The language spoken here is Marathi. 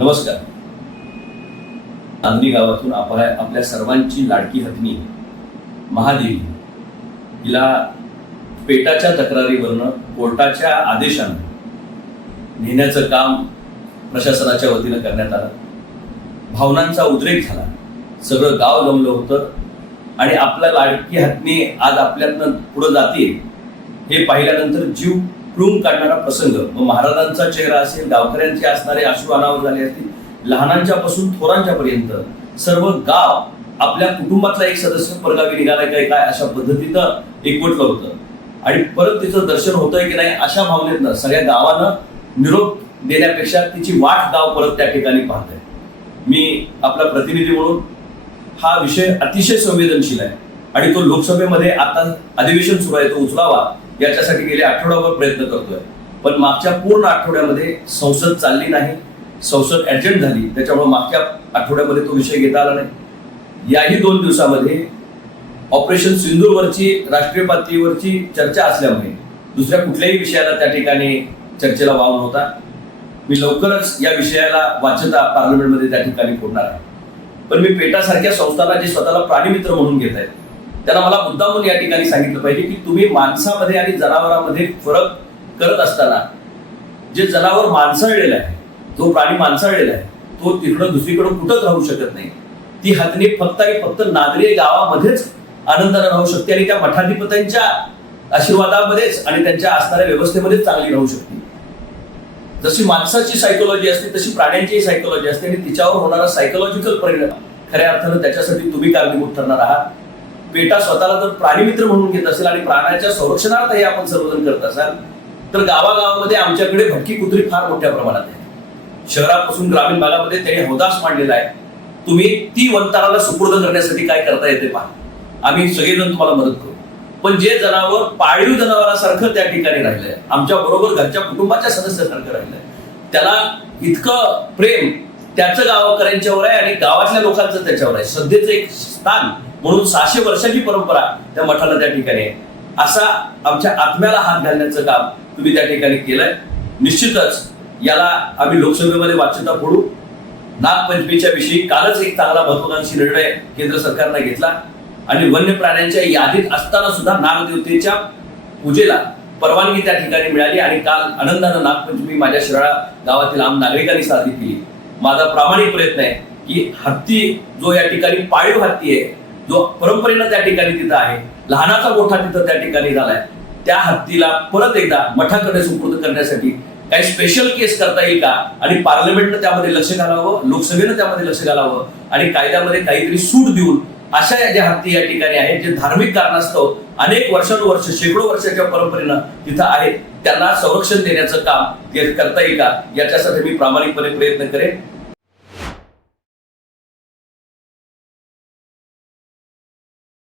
नमस्कार चांदणी गावातून आपल्या आपल्या सर्वांची लाडकी हत्नी महादेवी हिला पेटाच्या तक्रारीवरनं कोर्टाच्या आदेशानं नेण्याचं काम प्रशासनाच्या वतीनं करण्यात आलं भावनांचा उद्रेक झाला सगळं गाव जमलं होतं आणि आपल्या लाडकी हत्नी आज आपल्यातनं पुढं जातील हे पाहिल्यानंतर जीव प्रूम काढणारा प्रसंग मग महाराजांचा चेहरा असेल गावकऱ्यांचे असणारे आश्रू अनावर झाले असतील लहानांच्या पासून थोरांच्या पर्यंत सर्व गाव आपल्या कुटुंबातला एक सदस्य परगावी निघालाय काय काय अशा पद्धतीनं एकवटलं होतं आणि परत तिचं दर्शन होतंय की नाही अशा भावनेतनं सगळ्या गावानं निरोप देण्यापेक्षा तिची वाट गाव परत त्या ठिकाणी पाहत मी आपला प्रतिनिधी म्हणून हा विषय अतिशय संवेदनशील आहे आणि तो लोकसभेमध्ये आता अधिवेशन सुरू आहे तो उचलावा याच्यासाठी गेले आठवडाभर प्रयत्न करतोय पण मागच्या पूर्ण आठवड्यामध्ये संसद चालली नाही संसद ॲडजंट झाली त्याच्यामुळे मागच्या आठवड्यामध्ये तो विषय घेता आला नाही याही दोन दिवसामध्ये ऑपरेशन सिंधूरवरची राष्ट्रीय पातळीवरची चर्चा असल्यामुळे दुसऱ्या कुठल्याही विषयाला त्या ठिकाणी चर्चेला वाव नव्हता मी लवकरच या विषयाला वाचता पार्लमेंटमध्ये त्या ठिकाणी फोडणार आहे पण मी पेटासारख्या संस्थांना जे स्वतःला प्राणीमित्र म्हणून घेत आहेत त्यांना मला म्हणून या ठिकाणी सांगितलं पाहिजे की तुम्ही माणसामध्ये आणि जनावरांमध्ये फरक करत असताना जे जनावर माणसाळलेला आहे तो प्राणी माणसाळलेला आहे तो तिकडं दुसरीकडं कुठंच राहू शकत नाही ती हातणी फक्त आणि फक्त नागरी गावामध्येच आनंदाने राहू शकते आणि त्या मठाधिपत्यांच्या आशीर्वादामध्येच आणि त्यांच्या असणाऱ्या व्यवस्थेमध्येच चांगली राहू शकते जशी माणसाची सायकोलॉजी असते तशी प्राण्यांचीही सायकोलॉजी असते आणि तिच्यावर होणारा सायकोलॉजिकल परिणाम खऱ्या अर्थानं त्याच्यासाठी तुम्ही कारणीभूत ठरणार आहात पेटा स्वतःला जर प्राणीमित्र म्हणून घेत असेल आणि प्राण्याच्या संरक्षणार्थही आपण सर्वजण करत असाल तर गावागावामध्ये आमच्याकडे भटकी कुत्री फार मोठ्या प्रमाणात आहे शहरापासून ग्रामीण भागामध्ये त्यांनी हौदास मांडलेला आहे तुम्ही ती वंताराला सुपूर्द करण्यासाठी काय करता येते पहा आम्ही सगळेजण तुम्हाला मदत करू पण जे जनावर पाळीव जनावरांसारखं त्या ठिकाणी राहिलंय आमच्या बरोबर घरच्या कुटुंबाच्या सदस्यासारखं राहिलंय त्याला इतकं प्रेम त्याचं गावकऱ्यांच्यावर आहे आणि गावातल्या लोकांचं त्याच्यावर आहे सध्याचं एक स्थान म्हणून सहाशे वर्षाची परंपरा त्या मठाला त्या ठिकाणी आहे असा आमच्या आत्म्याला हात घालण्याचं काम तुम्ही त्या ठिकाणी केलंय निश्चितच याला आम्ही लोकसभेमध्ये वाच्यता फोडू नागपंचमीच्या विषयी कालच एक चांगला महत्वाकांक्षी निर्णय केंद्र सरकारने घेतला आणि वन्य प्राण्यांच्या यादीत असताना सुद्धा नागदेवतेच्या पूजेला परवानगी त्या ठिकाणी मिळाली आणि काल आनंदानं नागपंचमी माझ्या शिराळा गावातील आम नागरिकांनी साजरी केली माझा प्रामाणिक प्रयत्न आहे की हत्ती जो या ठिकाणी पाळीव हत्ती आहे जो परंपरेनं त्या ठिकाणी तिथं आहे लहानाचा गोठा तिथं त्या ठिकाणी झालाय त्या हत्तीला परत एकदा मठाकडे सुपूर्द करण्यासाठी काही स्पेशल केस करता येईल का आणि पार्लमेंटनं त्यामध्ये लक्ष घालावं लोकसभेनं त्यामध्ये लक्ष घालावं आणि कायद्यामध्ये काहीतरी सूट देऊन अशा ज्या हत्ती या ठिकाणी आहेत जे धार्मिक कारणास्तव अनेक वर्षानुवर्ष शेकडो वर्षाच्या परंपरेनं तिथं आहेत त्यांना संरक्षण देण्याचं काम करता येईल का याच्यासाठी मी प्रामाणिकपणे प्रयत्न करेन